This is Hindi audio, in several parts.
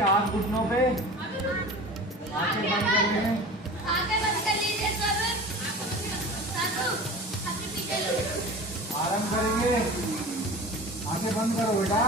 हाथ घुटनों पे, आंखें बंद कर लें। आंखें बंद कर लीजिए सब। आराम करेंगे, आंखें बंद करो बेटा।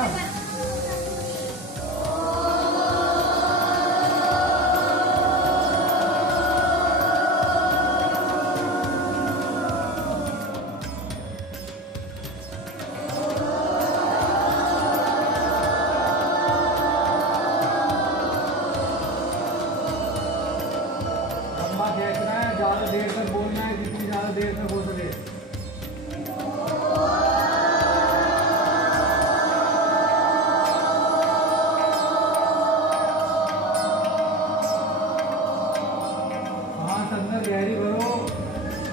खींचना है, ज्यादा देर तक बोलना है, जितनी ज्यादा देर तक हो सके। सांस अंदर गहरी भरो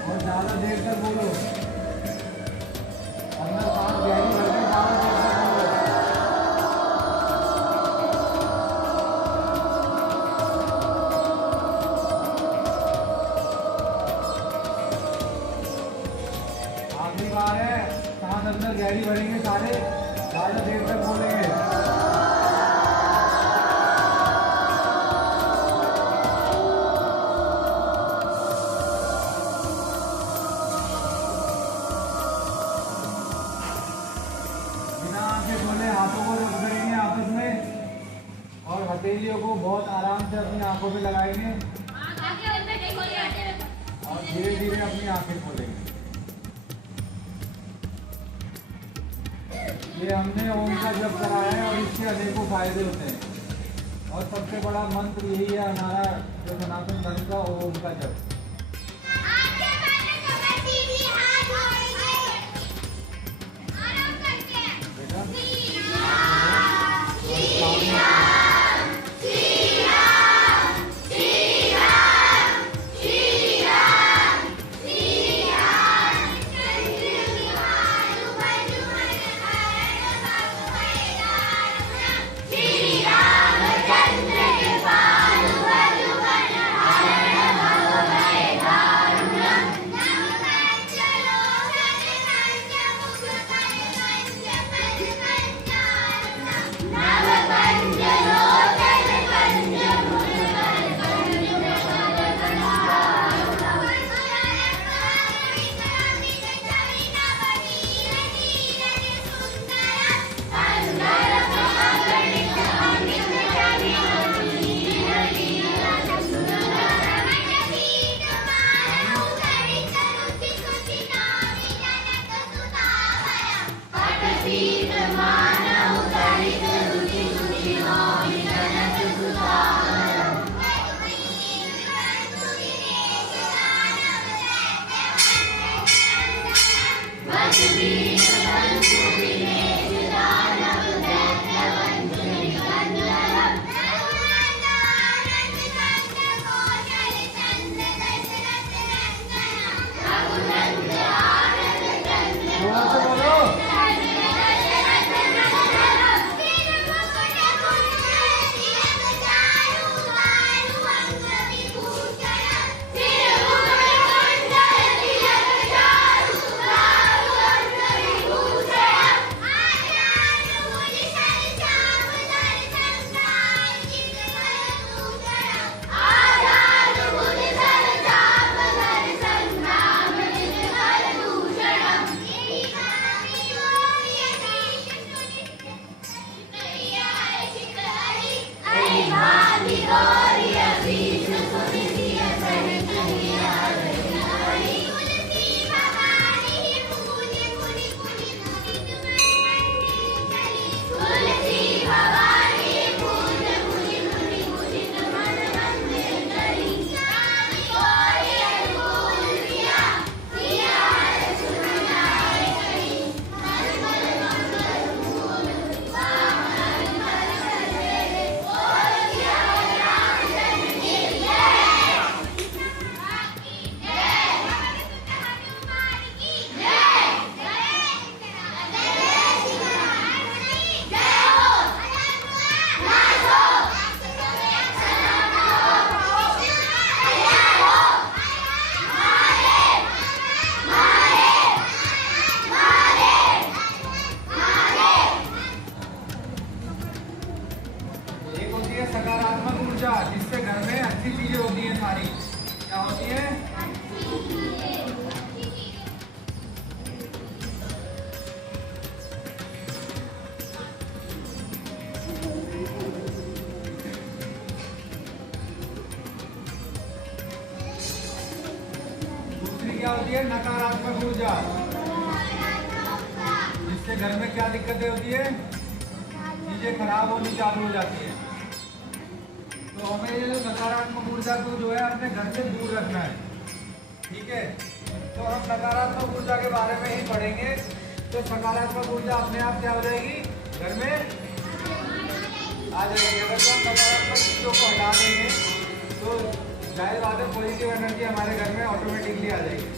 और ज्यादा देर तक बोलो। अंदर सांस गहरी भर के ज्यादा देर तक बोलो। आखिरी बार है, सांस अंदर गहरी भरेंगे सारे, ज्यादा देर तक बोलेंगे। बिना आंखें खोले हाथों को रब करेंगे आपस में और हथेलियों को बहुत आराम से अपनी आंखों पे लगाएंगे और धीरे धीरे अपनी आंखें खोलेंगे। ये हमने ओम का जप कराया है और इसके अनेकों फायदे होते हैं और सबसे बड़ा मंत्र यही है हमारा जो सनातन धर्म का ओम का जप। होती है नकारात्मक ऊर्जा, जिससे घर में क्या दिक्कतें होती है, चीजें खराब होनी चालू हो जाती है। तो हमें ये जो नकारात्मक ऊर्जा को जो है अपने घर से दूर रखना है, ठीक है। तो हम नकारात्मक ऊर्जा के बारे में ही पढ़ेंगे। तो सकारात्मक ऊर्जा अपने आप क्या हो जाएगी, घर में आ जाएगी। अगर तो हम नकारात्मक चीजों को हटा देंगे तो जाहिर बात है पॉजिटिव एनर्जी हमारे घर में ऑटोमेटिकली आ जाएगी।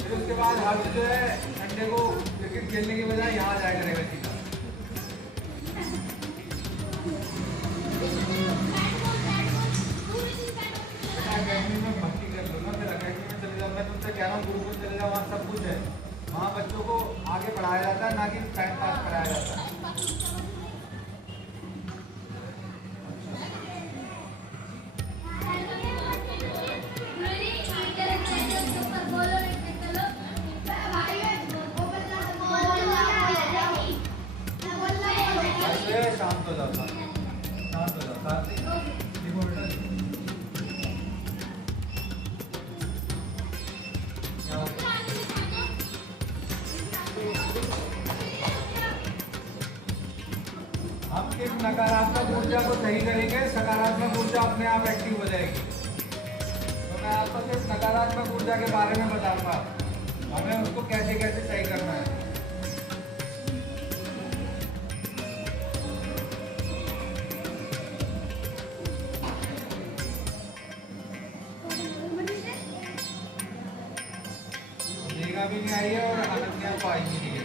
फिर उसके बाद हर्ष जो है संडे को क्रिकेट खेलने की बजाय यहाँ जाया करेगा सीधा। अकेडमी में भर्ती कर लो ना, फिर अकेडमी में चले जाओ। मैं तुमसे कह रहा हूँ गुरुकुल चले जाओ, वहाँ सब कुछ है। वहाँ बच्चों को आगे पढ़ाया जाता है, ना कि टाइम पास कराया जाता है। शांत हो जाओ, शांत हो जाओ। कार्तिक देखो बेटा, हम सिर्फ नकारात्मक ऊर्जा को सही करेंगे, सकारात्मक ऊर्जा अपने आप एक्टिव हो जाएगी। तो मैं आपको सिर्फ नकारात्मक ऊर्जा के बारे में बताऊंगा, हमें उसको कैसे कैसे सही करना है। भी नहीं आई है और अनन्या को आई भी नहीं है।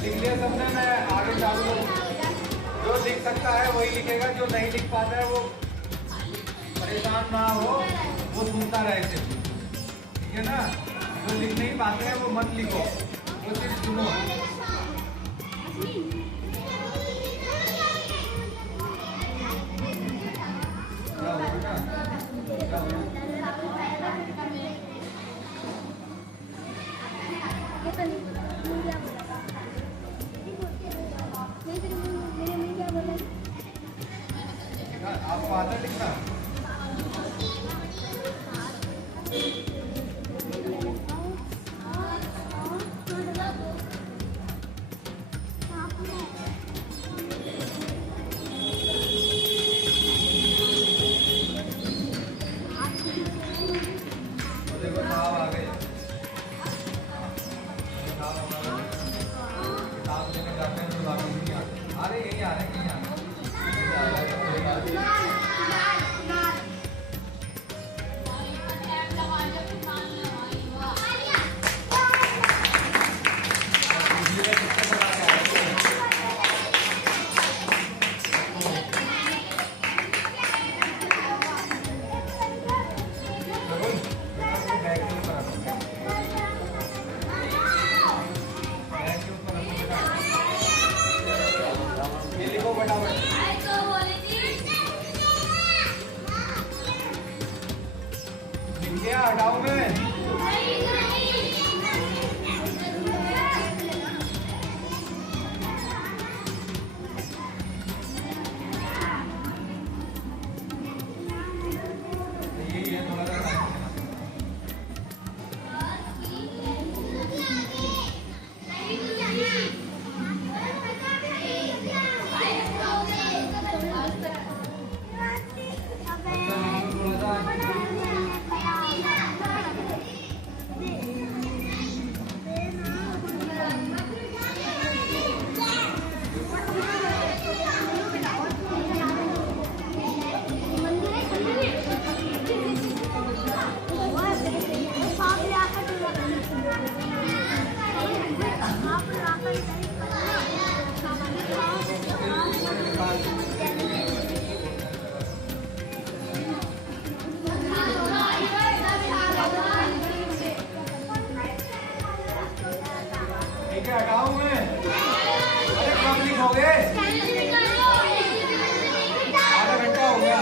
लिख लिया सबने, मैं आगे चालू करूँ। जो लिख सकता है वही लिखेगा, जो नहीं लिख पाता है वो परेशान ना हो, वो सुनता रहे सिर्फ, ठीक है ना। जो लिख नहीं पाते हैं वो मत लिखो, वो सिर्फ सुनो। आपको आता है लिखना? अरे यही आ रहे हैं, यही आ रहे हैं। हटाओ मैं हटाऊं मैं? अरे कब लिखोगे? आधा घंटा हो गया।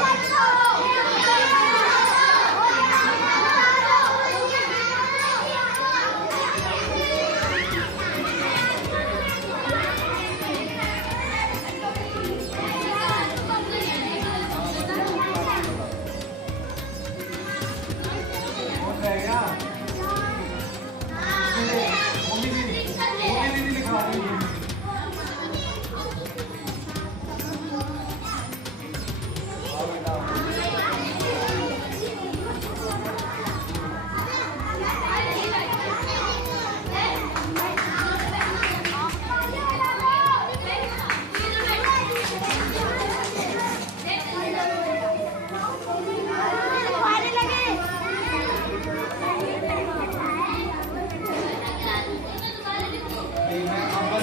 वाली है।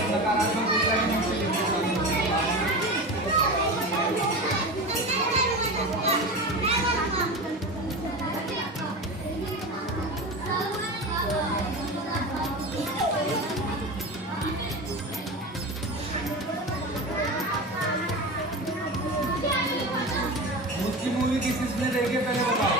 नकारात्मक ऊर्जा की मुश्किल उसकी मूवी किसने देखी पहले बताओ।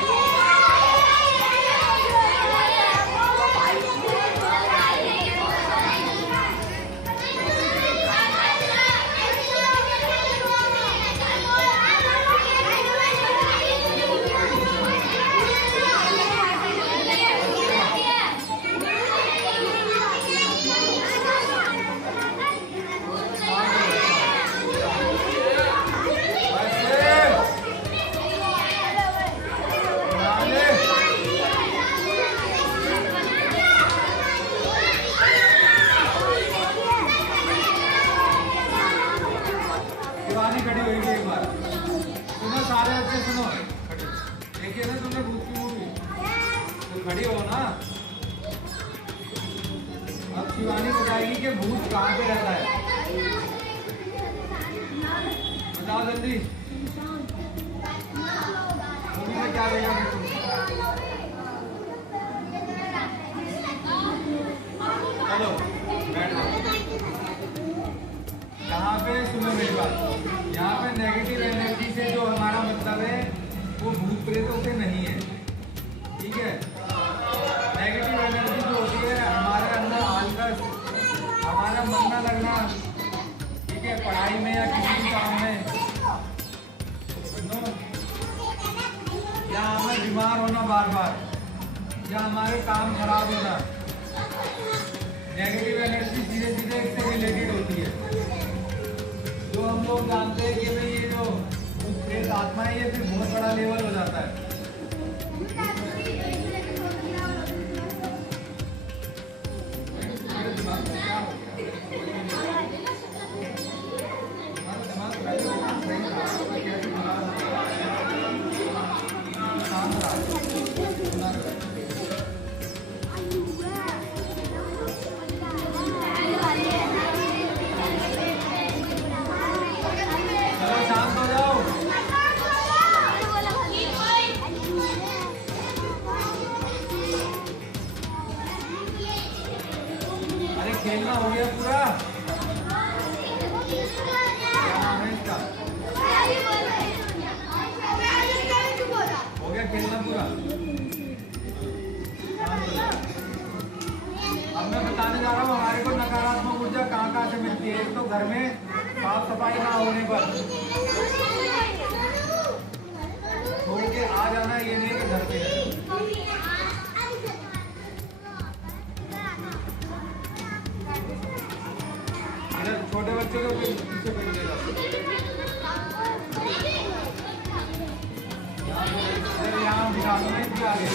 खड़ी होगी एक बार सुनो सारे अच्छे सुनो। देखिए ना तुमने भूत की मूवी तो खड़ी हो ना। अब शिवानी बताएगी कि भूत कहाँ पे रहता है। बताओ जल्दी मूवी में क्या देखा तुम। चलो बैठ जाओ। यहाँ पे सुनो मेरी बात। यहाँ पे नेगेटिव एनर्जी से जो हमारा मतलब है वो भूत प्रेतों से नहीं है। ठीक है, नेगेटिव एनर्जी जो होती है हमारे अंदर आलस, हमारा मन न लगना, ठीक है, पढ़ाई में या किसी भी काम में, या हमें बीमार होना बार बार, या हमारे काम खराब होना, नेगेटिव एनर्जी धीरे धीरे इससे रिलेटेड होती है। जो हम लोग जानते हैं कि भाई ये जो प्रेत आत्मा है ये फिर बहुत बड़ा लेवल हो जाता है। खेलना हो गया पूरा। क्या नाम है इसका? हो गया खेलना पूरा। अब मैं बताने जा रहा हूँ हमारे को नकारात्मक ऊर्जा कहाँ कहाँ से मिलती है। एक तो घर में साफ सफाई ना होने पर छोड़ के आ जाना, ये नहीं कि घर पे है। छोटे बच्चे को पीछे बैठ देगा। यहाँ बिठा दो, नहीं भी आगे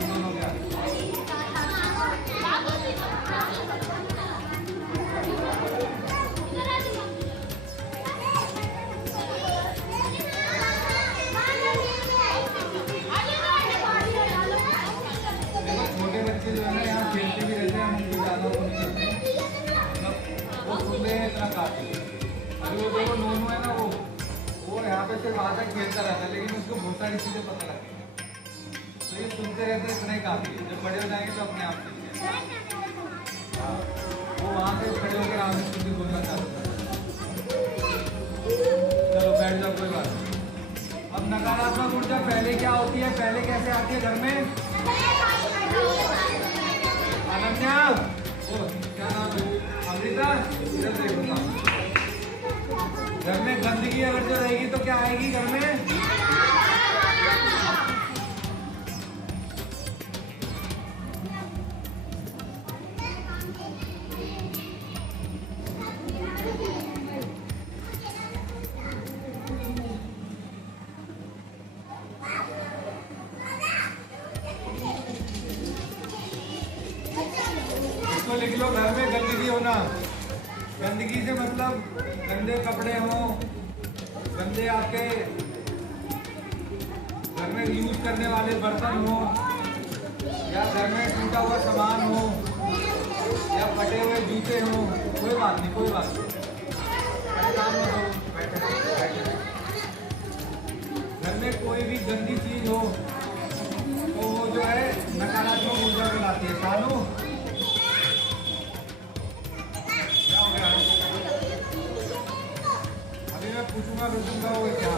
दोनों के आगे। देखो छोटे बच्चे जो है ना यहाँ खेलते भी रहते हैं, हम उनको ज़्यादा वो नहीं करते हैं, वो सुनते हैं इतना काफी। अभी वो देखो नोनू है ना, वो यहाँ पे सिर्फ आज तक खेलता रहता है, लेकिन उसको बहुत सारी चीजें पता लगती है। तो ये सुनते रहते हैं, इतना ही काफी है। जब बड़े हो जाएंगे तो अपने आप सीखेंगे। वो वहाँ से खड़े होकर आराम से खुद ही बोलना चाहता है। चलो बैठ जाओ, कोई बात नहीं। अब नकारात्मक ऊर्जा पहले क्या होती है, पहले कैसे आती है घर में? अनन्या, क्या नाम है? अमृता, इधर देखो। घर में गंदगी अगर जो रहेगी तो क्या आएगी घर में? लो घर में गंदगी होना, गंदगी से मतलब गंदे कपड़े हों, गंदे आपके घर में यूज करने वाले बर्तन हो, या घर में टूटा हुआ सामान हो, या फटे हुए जूते हो, कोई बात नहीं, कोई बात नहीं, अरे काम मत हो, बैठे बैठे। घर में कोई भी गंदी चीज हो तो वो जो है नकारात्मक ऊर्जा फैलाती है। शानू क्या हो गया? अभी मैं पूछूंगा वो क्या।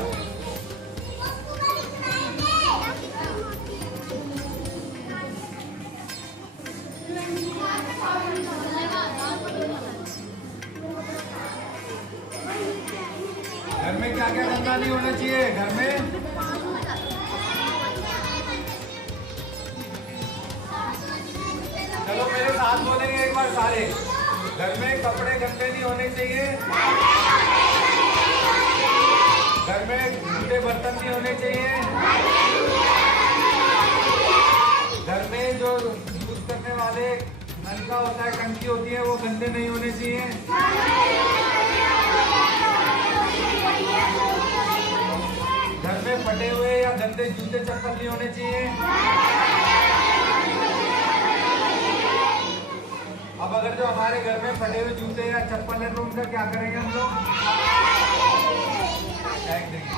घर में क्या क्या गंदा नहीं होना चाहिए घर में? चलो मेरे साथ बोलेंगे एक बार सारे। घर में कपड़े गंदे नहीं होने चाहिए, घर में टूटे बर्तन नहीं होने चाहिए, घर में जो यूज करने वाले नलका होता है, टंकी होती है, वो गंदे नहीं होने चाहिए, घर में फटे हुए या गंदे जूते चप्पल नहीं होने चाहिए। अब अगर जो हमारे घर में फटे हुए जूते या चप्पल है तो उनका क्या करेंगे हम लोग? फेंक देंगे।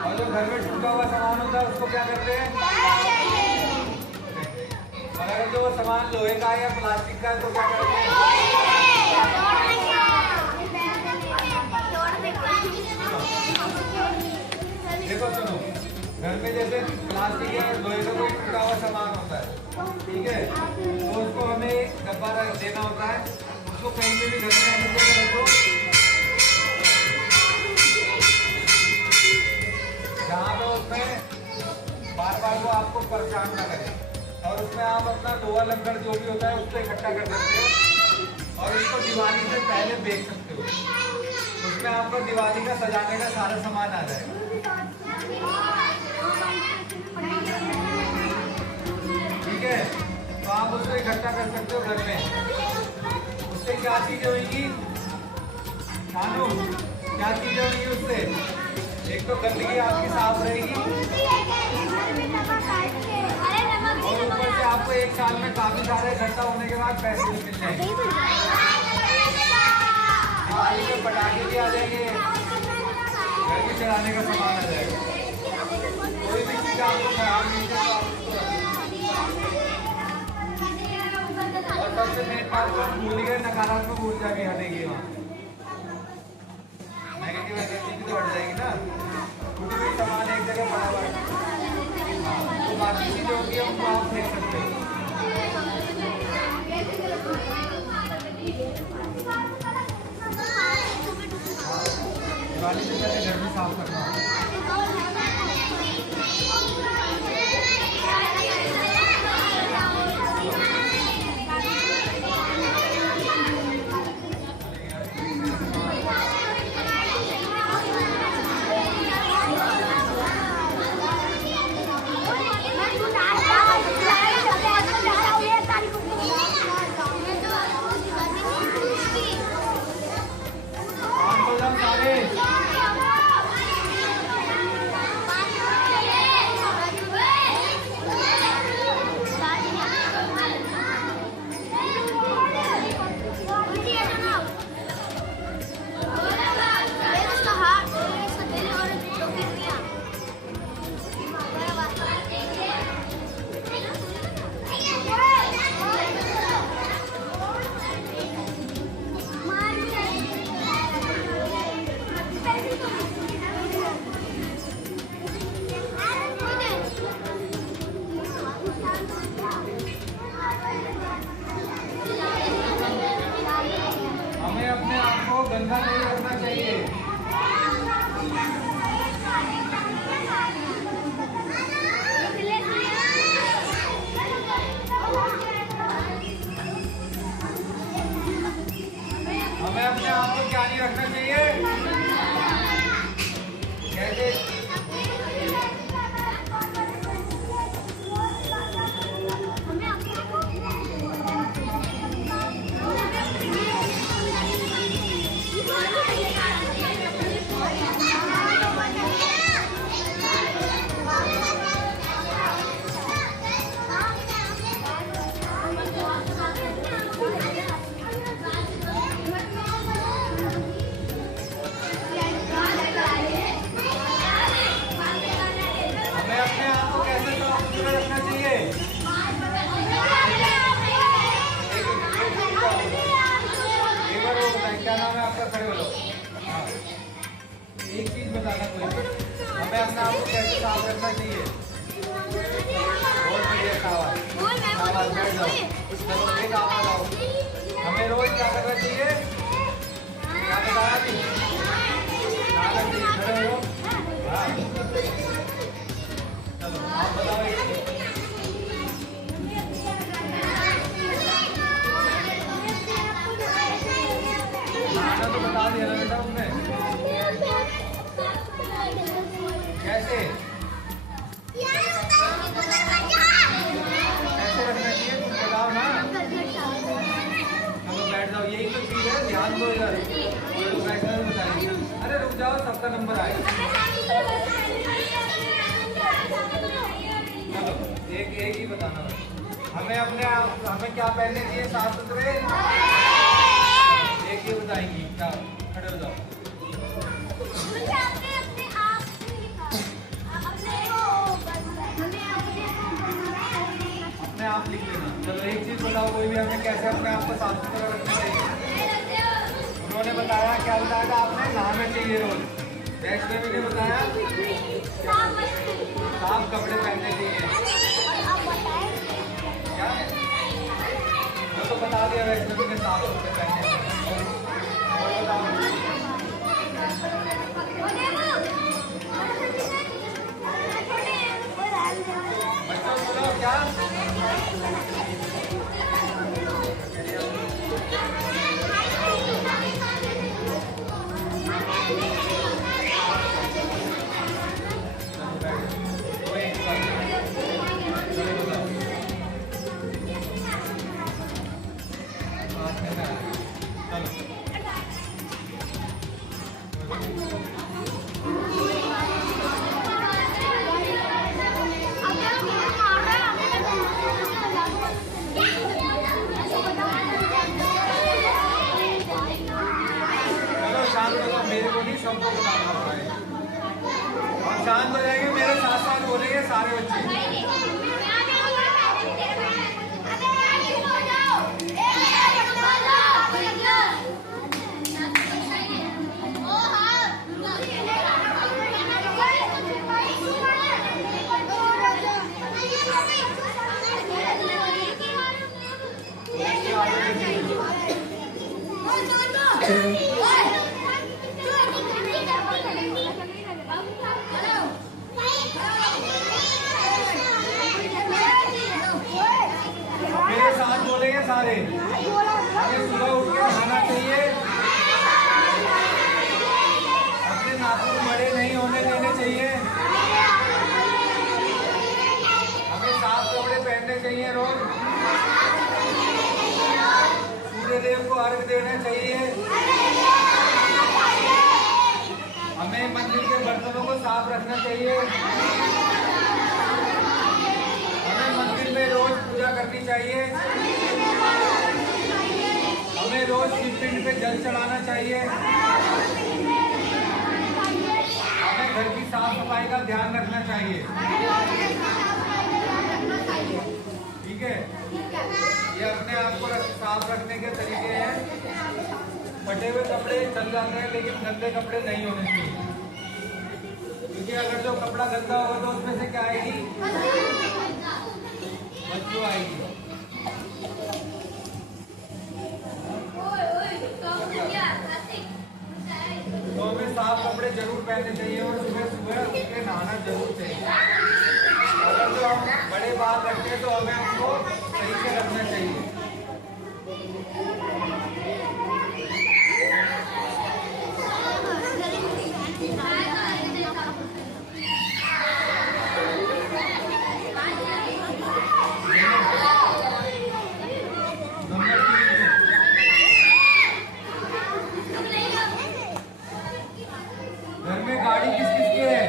और जो घर में टूटा हुआ सामान होता है उसको क्या करते हैं? और अगर जो सामान लोहे का है या प्लास्टिक का है तो क्या करते हैं? देखो सुनो, घर में जैसे प्लास्टिक या लोहे का कोई टूटा हुआ सामान होता है, ठीक है, तो उसको हमें डब्बा देना होता है, उसको कहीं पे भी घर में हमें रखो जहाँ पे उसमें बार बार वो आपको परेशान ना करे, और उसमें आप अपना लोहा लकड़ जो भी होता है उसको इकट्ठा कर सकते हो और उसको दिवाली से पहले बेच सकते हो। उसमें आपको दिवाली का सजाने का सारा सामान आ जाएगा। ठीक है, तो आप उसको इकट्ठा कर सकते हो घर में। उससे क्या चीजें होंगी शानू, क्या चीजें होंगी उससे? एक तो गंदगी आपकी साफ रहेगी और ऊपर से आपको एक साल में काफी सारे इकट्ठा होने के बाद पैसे भी मिल जाएंगे। दिवाली में पटाखे भी आ जाएंगे, घर में चलाने का सामान आ जाएगा, कोई भी चीज आपको खराब नहीं और सबसे मेन बात तो भूल गए, नकारात्मक ऊर्जा भी हटेगी वहाँ, नेगेटिव एनर्जी भी तो हट जाएगी ना। कुछ भी सामान एक जगह पड़ा हुआ है तो बाकी चीजें होंगी उनको आप फेंक सकते हो। दिवाली से पहले घर में साफ करना होगा। गंदा नहीं रखना चाहिए। हमें अपने आप को क्या नहीं रखना चाहिए? कैसे? बताना कोई भी। हमें अपने आप को कैसे साफ रखना चाहिए। बहुत बढ़िया शाबाश, शाबाश, बैठ जाओ। चलो एक आवाज आओ। हमें रोज क्या करना चाहिए, क्या बताया थी, खड़े हो। हाँ चलो आप बताओ एक चीज। नहाना तो बता दिया ना बेटा तुमने, कैसे कैसे रखना चाहिए तुम बताओ ना। चलो बैठ जाओ, यही तो चीज है, ध्यान दो इधर। तो बैठना भी बताएंगे। अरे रुक जाओ, सबका नंबर आएगा। चलो एक एक ही बताना। हमें अपने आप, हमें क्या पहनने चाहिए साफ सुथरे, एक ही बताएंगी। क्या, खड़े हो जाओ। अपने आप लिख लेना। चलो एक चीज बताओ कोई भी, हमें कैसे अपने आप को साफ सुथरा रखना चाहिए। उन्होंने बताया, क्या बताया था आपने, नहाना चाहिए रोज। वैष्णवी ने बताया साफ कपड़े पहनने चाहिए। क्या, वो तो बता दिया वैष्णवी ने साफ कपड़े पहनने चाहिए। बच्चों बोलो क्या, मेरे को नहीं, सबको बताना होता है। और शांत हो जाएंगे, मेरे साथ साथ बोलेंगे सारे बच्चे। मेरे साथ बोलेंगे सारे। हमें सुबह उठ के नहाना चाहिए, अपने नाखून बड़े नहीं होने देने चाहिए, हमें साफ कपड़े पहनने चाहिए रोज, सूर्यदेव को अर्घ देना चाहिए, हमें मंदिर के बर्तनों को साफ रखना चाहिए, हमें मंदिर में रोज पूजा करनी चाहिए, हमें रोज शिवपिंड पे जल चढ़ाना चाहिए, हमें घर की साफ सफाई का ध्यान रखना चाहिए। ठीक है, ये अपने आप को साफ रखने के तरीके हैं। फटे हुए कपड़े चल जाते हैं, लेकिन गंदे कपड़े नहीं होने चाहिए, क्योंकि अगर जो कपड़ा गंदा होगा तो उसमें से क्या आएगी, बदबू आएगी। तो हमें साफ कपड़े जरूर पहनने चाहिए और सुबह सुबह उठ के नहाना जरूर चाहिए। अगर जो हम बड़े बाल रखते हैं तो हमें उनको सही से रखना चाहिए। घर में गाड़ी किस किस की है,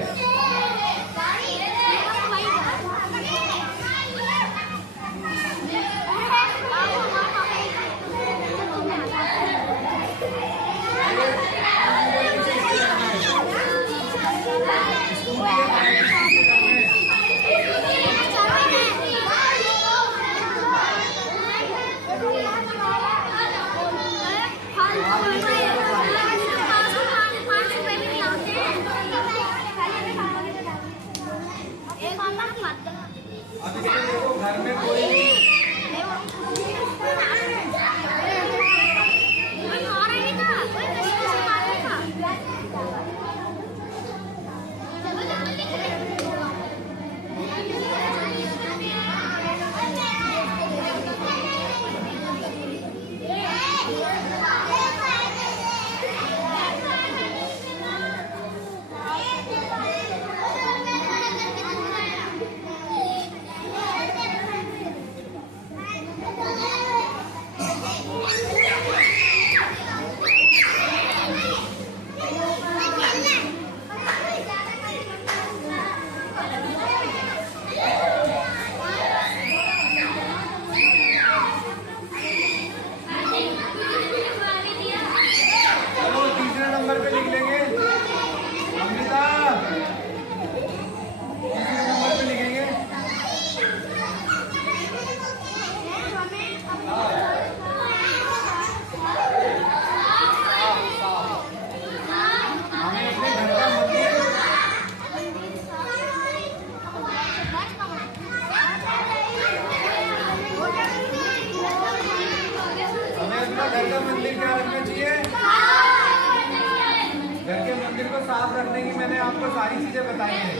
आपको सारी चीजें बताई हैं।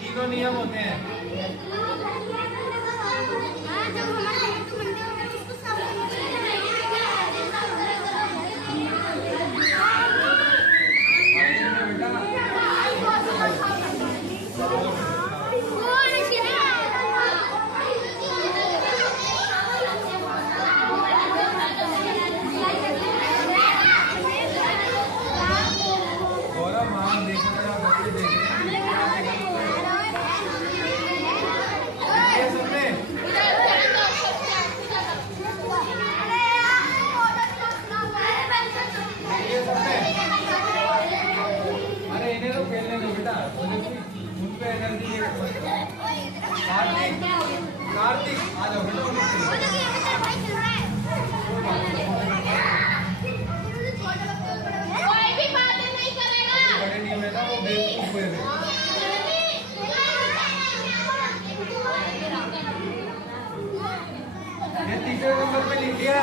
तीनों नियम होते हैं। कार्तिक आ जाओ बेटा। कोई भी बात नहीं करेगा। बड़े नियम है ना, वो बेवकूफ हुए हैं। ये तीसरे नंबर पे लिख दिया।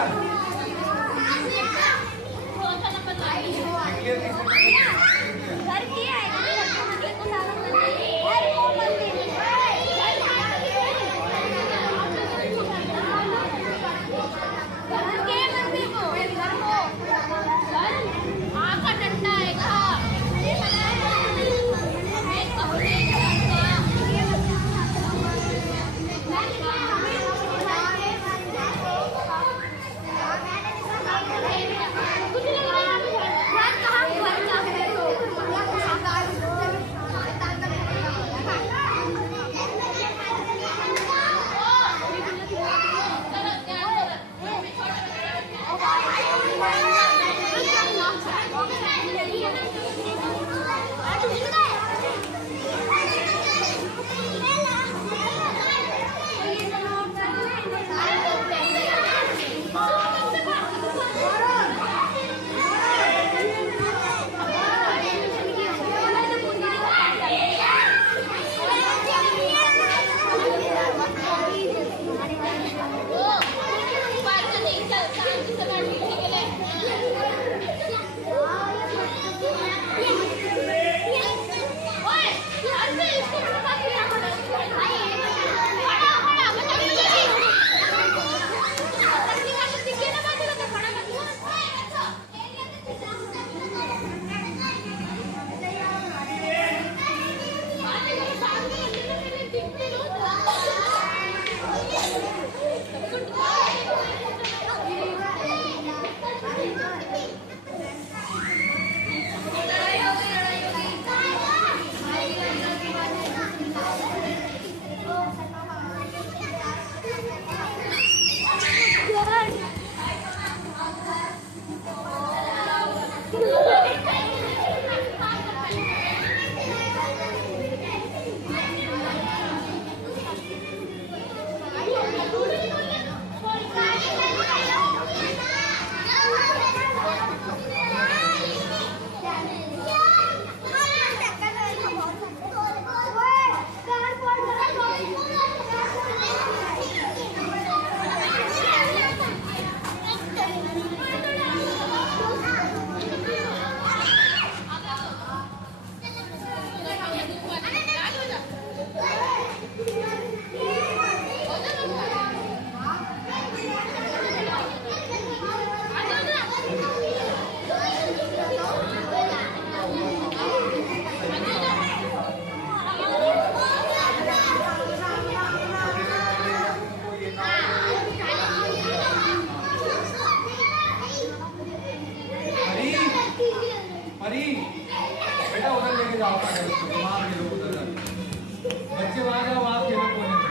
बच्चे वहां जाओ, आप खेलो कोने में।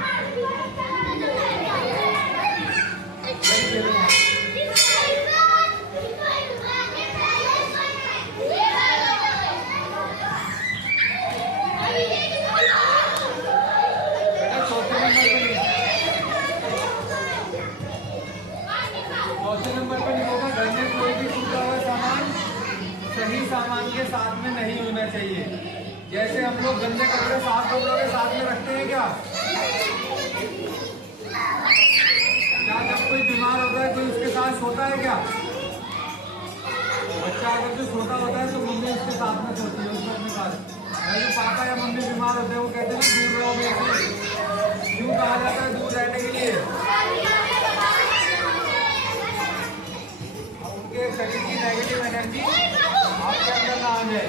चौथे नंबर पे लिखोगा घर में कोई भी टूटा हुआ सामान सही सामान के साथ में नहीं होना चाहिए। जैसे हम लोग गंदे कपड़े साफ कपड़ों के साथ में रखते हैं क्या जब कोई बीमार होता है कोई उसके साथ सोता है क्या? बच्चा अगर जो छोटा होता है तो मम्मी उसके साथ में सोती है उसको अपने साथ। जो पापा या मम्मी बीमार होते हैं वो कहते हैं ना दूर रहो मेरे से। क्यों कहा जाता है दूर रहने के लिए? उनके शरीर की नेगेटिव एनर्जी आपके अंदर ना आ जाए।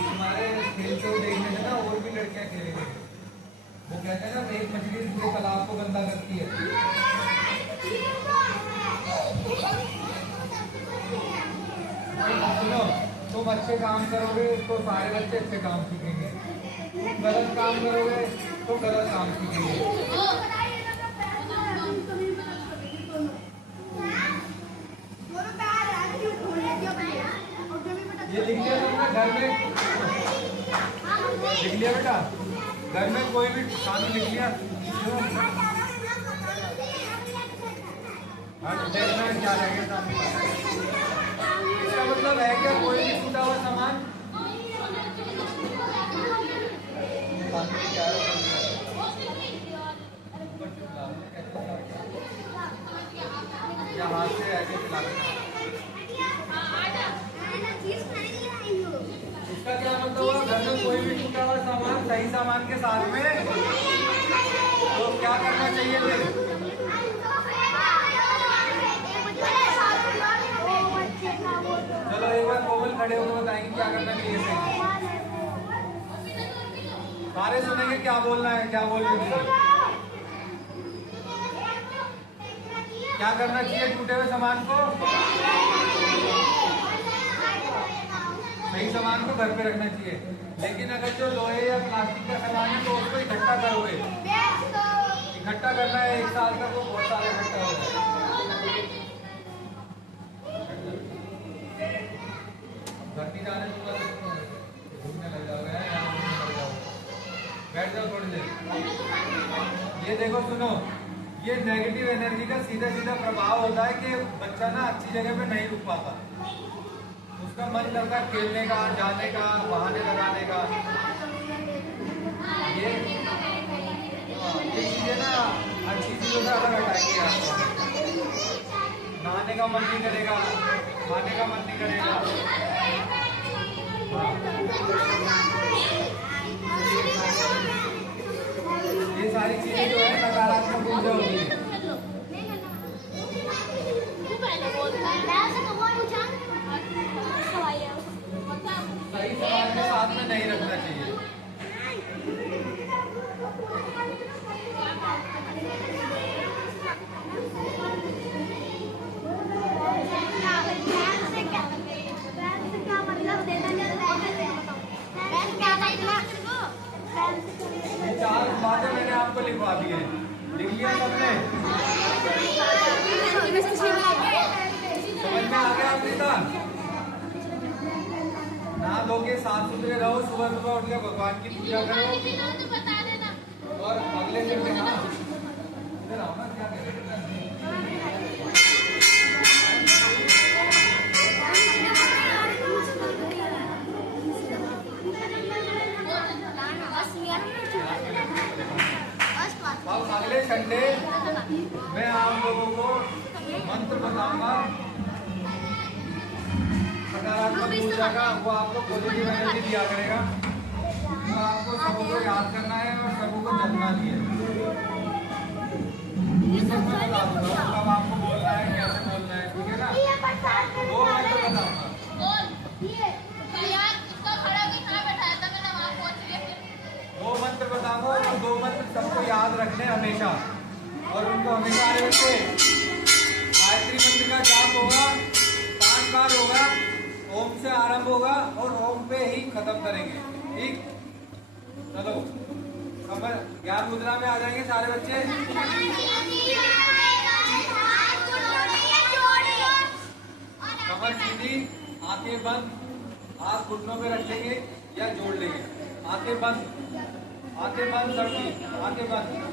तुम्हारे खेल को देखने से ना और भी लड़कियां खेलेंगी। वो कहते हैं ना एक मछली पूरे तालाब को गंदा करती है। सुनो, तुम अच्छे काम करोगे तो सारे बच्चे अच्छे काम सीखेंगे। तुम गलत काम करोगे तो गलत काम सीखेंगे। ये लिख लिया तुमने घर में? लिख लिया बेटा? घर में कोई भी कानून लिख लिया? देखना क्या रहेगा सामने। इसका मतलब है क्या कोई भी टूटा हुआ सामान या हाथ से ऐसे चला देना। इसका क्या मतलब हुआ? घर में कोई भी टूटा हुआ सामान सही सामान के साथ में तो क्या करना चाहिए फिर? चलो एक बार कोमल खड़े होकर बताएंगे क्या करना चाहिए। सारे सुनेंगे क्या बोलना है, क्या बोल रही है। क्या करना चाहिए टूटे हुए सामान को? सही सामान को घर पे रखना चाहिए। लेकिन अगर जो लोहे या प्लास्टिक का सामान है तो उसको इकट्ठा करोगे। इकट्ठा करना है एक साल तक, वो बहुत सारा इकट्ठा होगा। घर की जाने दूंगा तो घूमने लग जाओगे, बैठ जाओ थोड़ी देर। ये देखो सुनो, ये नेगेटिव एनर्जी का सीधा सीधा प्रभाव होता है कि बच्चा ना अच्छी जगह पे नहीं रुक पाता। उसका मन करता है खेलने का, जाने का, बहाने लगाने का। ये चीजें ना अच्छी चीजों से अलग हटाएंगे आपको। नहाने का मन नहीं करेगा, खाने का मन नहीं करेगा। ये सारी चीजें जो है नकारात्मक ऊर्जा होती है। सही समाज के साथ में नहीं रखना चाहिए। चार बातें मैंने आपको लिखवा दी है, लिख लिया सबने? समझ में आ गया अमृता? नहा धो के साफ सुथरे रहो, सुबह सुबह उठ के भगवान की पूजा करो। और अगले दिन में हाँ इधर आओ ना, क्या करें? अब अगले संडे मैं आप लोगों को मंत्र बताऊंगा सकारात्मक ऊर्जा का। वो आपको पॉजिटिव एनर्जी दिया करेगा। तो आपको सबको याद करना है और सबको जपना भी है। कब आपको बोलना है, कैसे बोलना है, ठीक है ना? वो मंत्र बताऊंगा। दो मंत्र बताऊंगा और दो मंत्र सबको याद रखने हमेशा, और उनको हमेशा रखे। गायत्री मंत्र का जाप होगा, 5 बार होगा, ओम से आरंभ होगा और ओम पे ही खत्म करेंगे। ठीक, चलो कमर ज्ञान मुद्रा में आ जाएंगे सारे बच्चे। कमर सीधी, आंखें आंखें बंद, हाथ घुटनों में रखेंगे या जोड़ लेंगे। आंखें बंद, आंखें बंद, लड़की आंखें बंद।